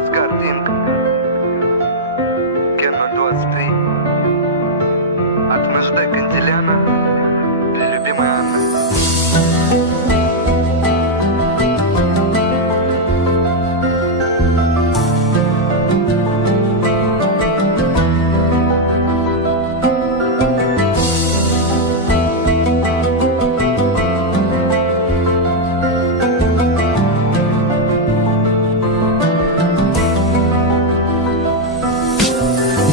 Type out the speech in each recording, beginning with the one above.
Асгардинг, Кена 23. От Мажда Канделяна для любимой Анны.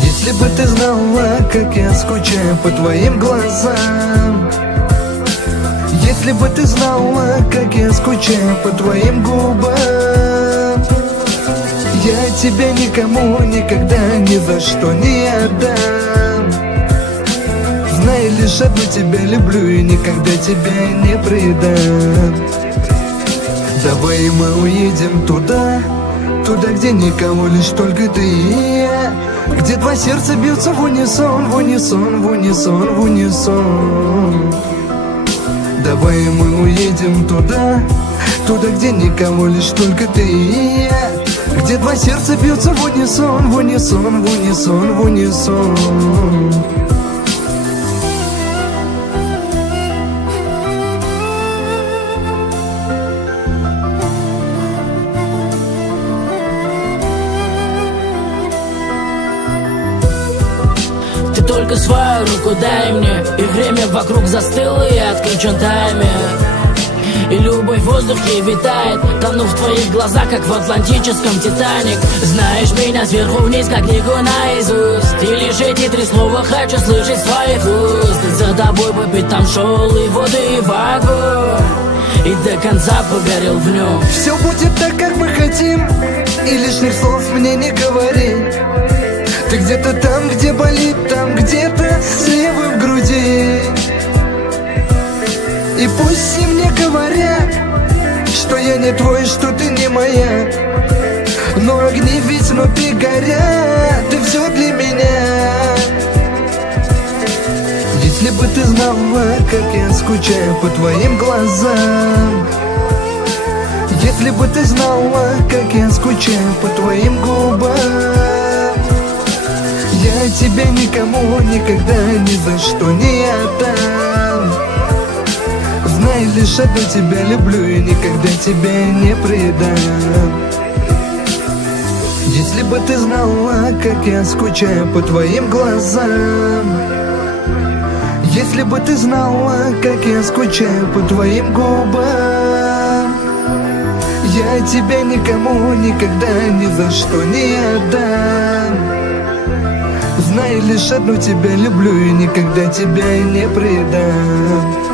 Если бы ты знала, как я скучаю по твоим глазам, если бы ты знала, как я скучаю по твоим губам, я тебя никому никогда ни за что не отдам. Знай, лишь одну тебя люблю и никогда тебя не предам. Давай мы уедем туда, где никого, лишь только ты и я, где два сердца бьются в унисон, в унисон, в унисон, в унисон. Давай мы уедем туда, где никого, лишь только ты и я, где два сердца бьются в унисон, в унисон, в унисон, в унисон. Ты только свою руку дай мне, и время вокруг застыло, и отключен таймер. И любовь в воздухе витает, тону в твоих глазах, как в атлантическом Титаник. Знаешь меня сверху вниз, как книгу наизусть, и лишь эти три слова хочу слышать с твоих уст. И за тобой по пятам шел и воды, и в огонь, и до конца погорел в нем. Все будет так, как мы хотим, и лишних слов мне не говори. Ты где-то там, где болит, там где-то слева в груди. И пусть все мне говорят, что я не твой, что ты не моя, но огни ведь внутри горят, ты все для меня. Если бы ты знала, как я скучаю по твоим глазам, если бы ты знала, как я скучаю по твоим губам, я тебя никому никогда ни за что не отдам. Знай, лишь одну тебя люблю и никогда тебя не предам. Если бы ты знала, как я скучаю по твоим глазам, если бы ты знала, как я скучаю по твоим губам, я тебя никому никогда ни за что не отдам. Знай, лишь одну тебя люблю и никогда тебя не предам.